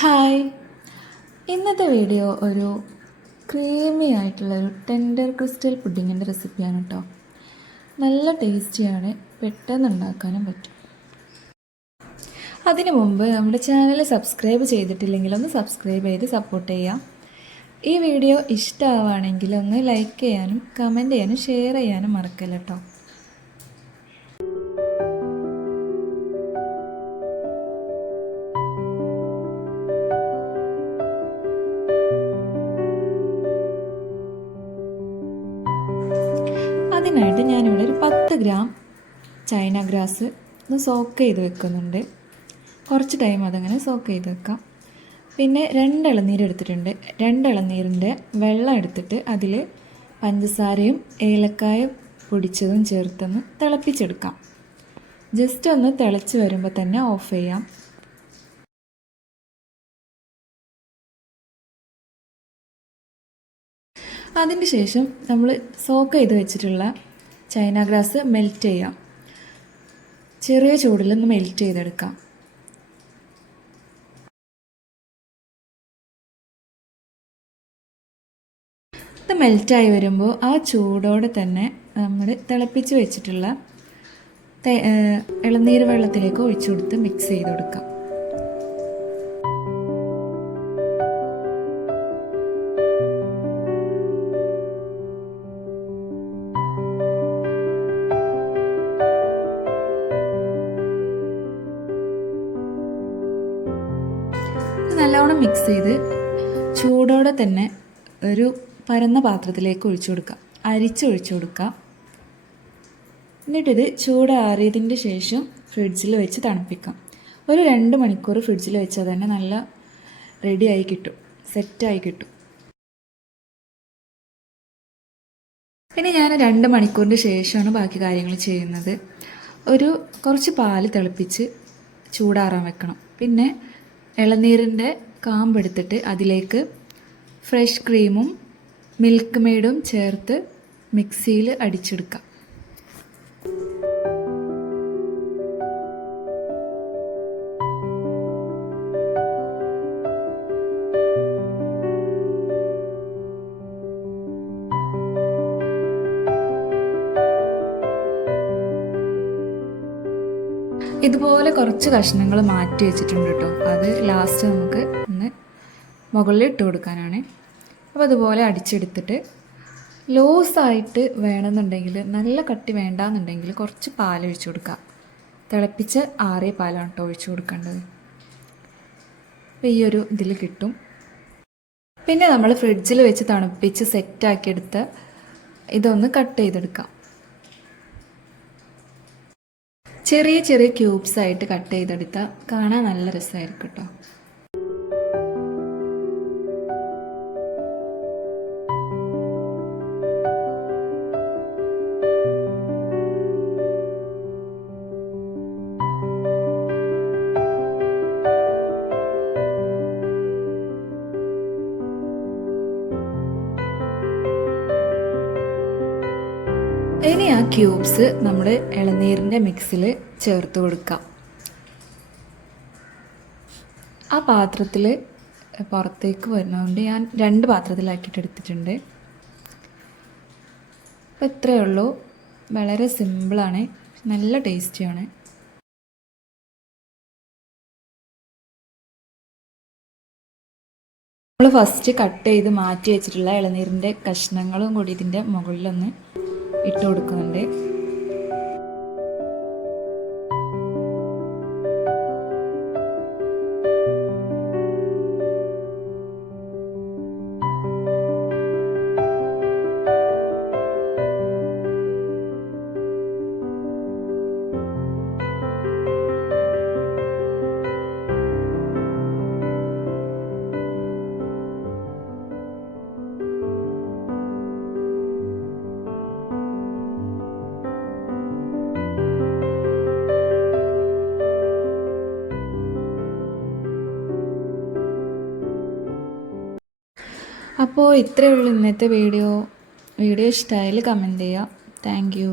Hi, ഇന്നത്തെ video ഒരു creamy ആയിട്ടുള്ളൊരു ടെൻഡർ ക്രിസ്റ്റൽ പുഡിങ്ങിൻ്റെ റെസിപ്പിയാണ് കേട്ടോ. നല്ല ടേസ്റ്റിയാണ്, പെട്ടെന്ന് ഉണ്ടാക്കാനും പറ്റും. അതിനു മുമ്പ് നമ്മുടെ ചാനൽ സബ്സ്ക്രൈബ് ചെയ്തിട്ടില്ലെങ്കിൽ ഒന്ന് സബ്സ്ക്രൈബ് ചെയ്ത് സപ്പോർട്ട് ചെയ്യാം. ഈ വീഡിയോ ഇഷ്ടമാവുകയാണെങ്കിൽ ഒന്ന് ലൈക്ക് ചെയ്യാനും കമൻറ്റ് ചെയ്യാനും ഷെയർ ചെയ്യാനും മറക്കല്ല കേട്ടോ. അതിനായിട്ട് ഞാനിവിടെ ഒരു 10 ഗ്രാം ചൈന ഗ്രാസ് ഒന്ന് സോക്ക് ചെയ്ത് വെക്കുന്നുണ്ട്. കുറച്ച് ടൈം അതങ്ങനെ സോക്ക് ചെയ്ത് വെക്കാം. പിന്നെ 2 ഇളനീര് എടുത്തിട്ടുണ്ട്. 2 ഇളനീരിൻ്റെ വെള്ളം എടുത്തിട്ട് അതിൽ പഞ്ചസാരയും ഏലക്കായും പൊടിച്ചതും ചേർത്തൊന്ന് തിളപ്പിച്ചെടുക്കാം. ജസ്റ്റ് ഒന്ന് തിളച്ച് വരുമ്പോൾ തന്നെ ഓഫ് ചെയ്യാം. അതിന് ശേഷം നമ്മൾ സോക്ക് ചെയ്ത് വെച്ചിട്ടുള്ള ചൈന ഗ്രാസ് മെൽറ്റ് ചെയ്യാം. ചെറിയ ചൂടിലൊന്ന് മെൽറ്റ് ചെയ്തെടുക്കാം. ഇത് മെൽറ്റായി വരുമ്പോൾ ആ ചൂടോടെ തന്നെ നമ്മൾ തിളപ്പിച്ച് വെച്ചിട്ടുള്ള ഇളനീര് വെള്ളത്തിലേക്ക് ഒഴിച്ചു കൊടുത്ത് മിക്സ് ചെയ്ത് കൊടുക്കാം. നല്ലോണം മിക്സ് ചെയ്ത് ചൂടോടെ തന്നെ ഒരു പരന്ന പാത്രത്തിലേക്ക് ഒഴിച്ചു കൊടുക്കാം. അരിച്ചൊഴിച്ചു കൊടുക്കാം. എന്നിട്ടിത് ചൂടാറിയതിൻ്റെ ശേഷം ഫ്രിഡ്ജിൽ വെച്ച് തണുപ്പിക്കാം. ഒരു 2 മണിക്കൂർ ഫ്രിഡ്ജിൽ വെച്ചാൽ തന്നെ നല്ല റെഡിയായി കിട്ടും, സെറ്റായി കിട്ടും. പിന്നെ ഞാൻ 2 മണിക്കൂറിൻ്റെ ശേഷമാണ് ബാക്കി കാര്യങ്ങൾ ചെയ്യുന്നത്. കുറച്ച് പാല് തിളപ്പിച്ച് ചൂടാറാൻ വെക്കണം. പിന്നെ ഇളനീരിൻ്റെ കാമ്പെടുത്തിട്ട് അതിലേക്ക് ഫ്രഷ് ക്രീമും മിൽക്ക് മെയ്ഡും ചേർത്ത് മിക്സിയിൽ അടിച്ചെടുക്കാം. ഇതുപോലെ കുറച്ച് കഷ്ണങ്ങൾ മാറ്റി വെച്ചിട്ടുണ്ട് കേട്ടോ. അത് ലാസ്റ്റ് നമുക്ക് ഒന്ന് മുകളിൽ ഇട്ട് കൊടുക്കാനാണ്. അപ്പോൾ അതുപോലെ അടിച്ചെടുത്തിട്ട് ലൂസായിട്ട് വേണമെന്നുണ്ടെങ്കിൽ, നല്ല കട്ടി വേണ്ടാന്നുണ്ടെങ്കിൽ കുറച്ച് പാൽ ഒഴിച്ചു കൊടുക്കുക. തിളപ്പിച്ച് ആറിയ പാലാണ് കേട്ടോ ഒഴിച്ചു കൊടുക്കേണ്ടത്. അപ്പോൾ ഈ ഒരു ഇതിൽ കിട്ടും. പിന്നെ നമ്മൾ ഫ്രിഡ്ജിൽ വെച്ച് തണുപ്പിച്ച് സെറ്റാക്കിയെടുത്ത് ഇതൊന്ന് കട്ട് ചെയ്തെടുക്കാം. ചെറിയ ചെറിയ ക്യൂബ്സ് ആയിട്ട് കട്ട് ചെയ്തെടുത്താൽ കാണാൻ നല്ല രസമായിരിക്കും കേട്ടോ. ഇനി ആ ക്യൂബ്സ് നമ്മൾ ഇളനീരിൻ്റെ മിക്സിൽ ചേർത്ത് കൊടുക്കാം. ആ പാത്രത്തിൽ പുറത്തേക്ക് വരുന്നതുകൊണ്ട് ഞാൻ 2 പാത്രത്തിലാക്കിയിട്ട് എടുത്തിട്ടുണ്ട്. അപ്പോൾ ഇത്രയേ ഉള്ളൂ. വളരെ സിമ്പിളാണ്, നല്ല ടേസ്റ്റിയാണ്. നമ്മൾ ഫസ്റ്റ് കട്ട് ചെയ്ത് മാറ്റി വെച്ചിട്ടുള്ള ഇളനീരിൻ്റെ കഷ്ണങ്ങളും കൂടി ഇതിൻ്റെ മുകളിലൊന്ന് ഇട്ട് കൊടുക്കുന്നുണ്ട്. അപ്പോൾ ഇത്രയേ ഉള്ളൂ ഇന്നത്തെ വീഡിയോ. ഇഷ്ടമായാൽ കമൻറ്റ് ചെയ്യുക. Thank you.